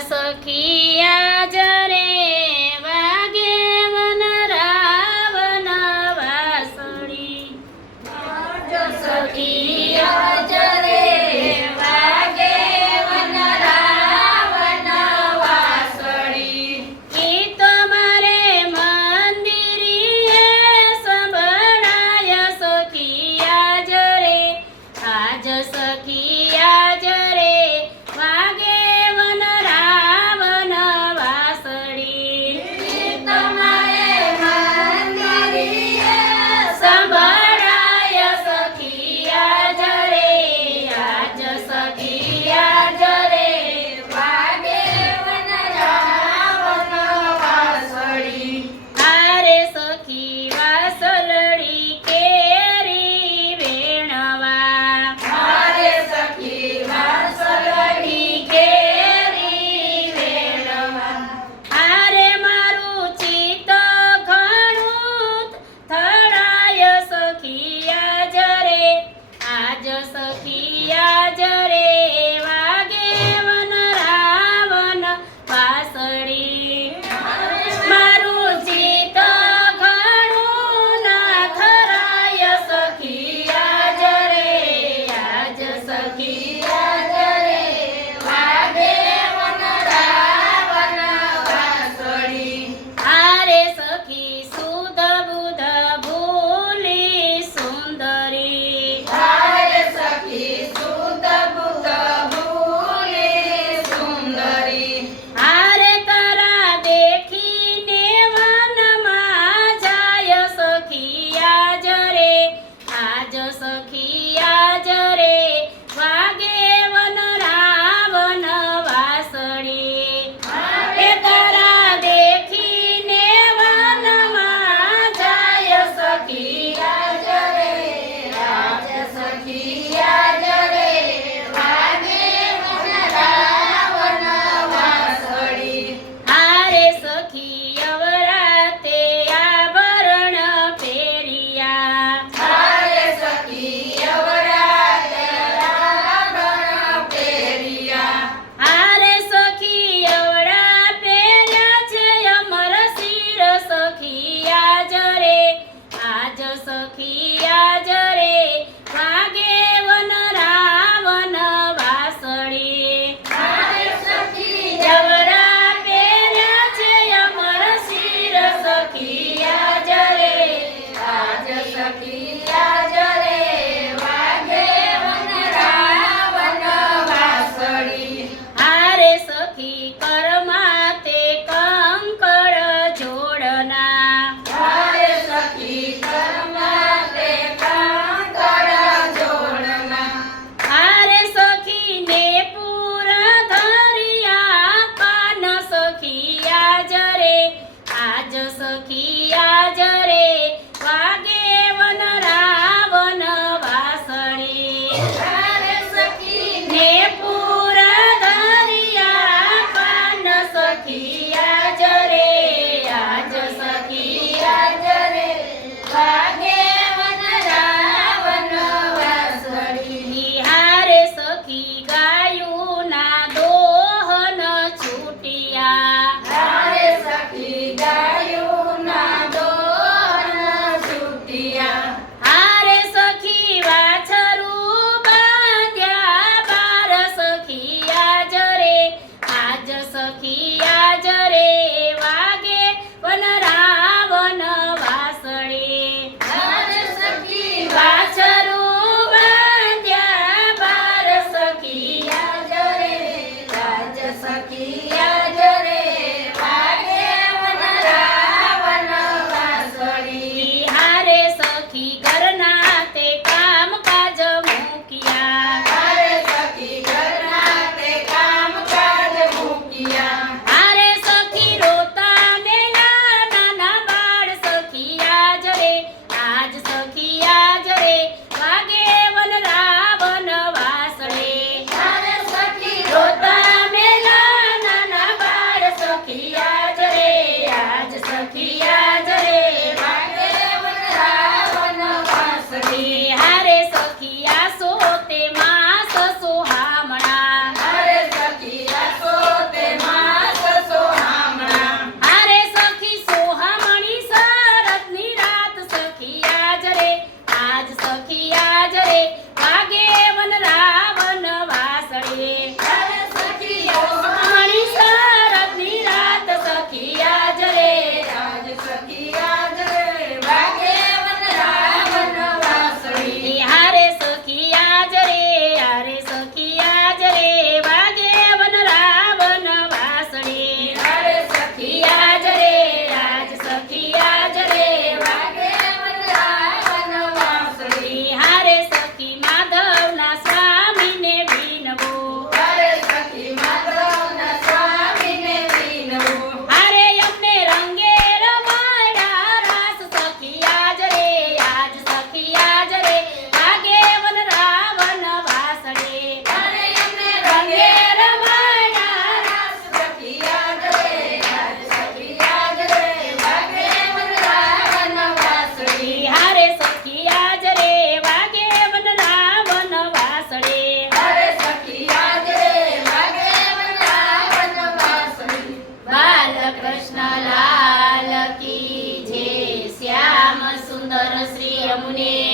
સખી આજ રે વાગે વન રાવણ વાસળી સખી આજ રે વાગે વન રાવણ વાસળી ઈ તમારે મંદિરીએ સંભળાય સખી આજ રે આજ સખી આજ રે વાગે વન રાવણ વાસળી તમારે મંદિરીએ સંભળાય સખી આજ રે આજ સખી આજ રે વાગે વન રાવણ વાસળી હારે સખી વાસળડી કેરી વેણવા હારે સખી વાસળડી કેરી વેણવા હારે મારું ચિત્ત ઘણું થળાય સખી આજ રે આજ સખી આજ રે વાગે વન રાવણ વાસળી મારું ચિત્ત ઘણું ના થરાય સખી આજ રે આજ સખી આજ રે વાગે વન રાવણ વાસળી હારે સખી સુધ બુધ ભૂલી સુંદરી હારે સખી સુધ બુધ ભૂલી સુંદરી હારે તારા દેખીને વનમાં જાય સખી આજ રે આજ સખી આજ રે વાગે વન રાવણ વાસળી હારે તારા દેખીને વનમાં જાય સખી આજ રે આજ સખી આજ રે વાગે વન રાવણ વાસળી હારે સખી અવરાતે આભરણ પહેર્યા હારે સખી અવરાતે આભરણ પહેર્યા હારે સખી અવળા પહેર્યા છે અમર શિર સખી આજ રે આજ સખી આજ રે વાગે વન રાવણ વાસળી હારે સખી અવળા પહેર્યા છે અમર શિર સખી આજ રે આજ સખી આજ રે વાગે વન રાવણ વાસળી હારે સખી કરમાતે કંકળ જોડના હારે સખી કરમાતે કંકળ જોડના હારે સખી ને પૂર ધરિયા પાન સખી આજ રે આજ સખી આજ રે વાગે વન રાવણ વાસળી હારે સખી ને પૂર ધરિયા પાન સખી આજ રે આજ સખી આજ રે વાગે વન રાવણ વાસળી હારે સખી ગાયુના દોહન છૂટિયા હારે સખી ગાયુના દોહન છૂટિયા હારે સખી વાછરું બાંધ્યા બાર સખી આજ રે આજ સખી આજ રે વાગે વન રાવણ વાસળી હારે સખી વાછરું બાંધ્યા બાર સખી આજ રે આજ સખી આજ રે વાગે વન રાવણ વાસળી હારે સખી ઘરના તે કામ કાજ મૂક્યા હારે સખી ઘરના તે કામ કાજ મૂક્યા હારે સખી રોતા મેલા નાના બાળ સખી આજ રે આજ સખી આજ રે વાગે વન રાવણ વાસળે હારે સખી રોતા મેલા મુને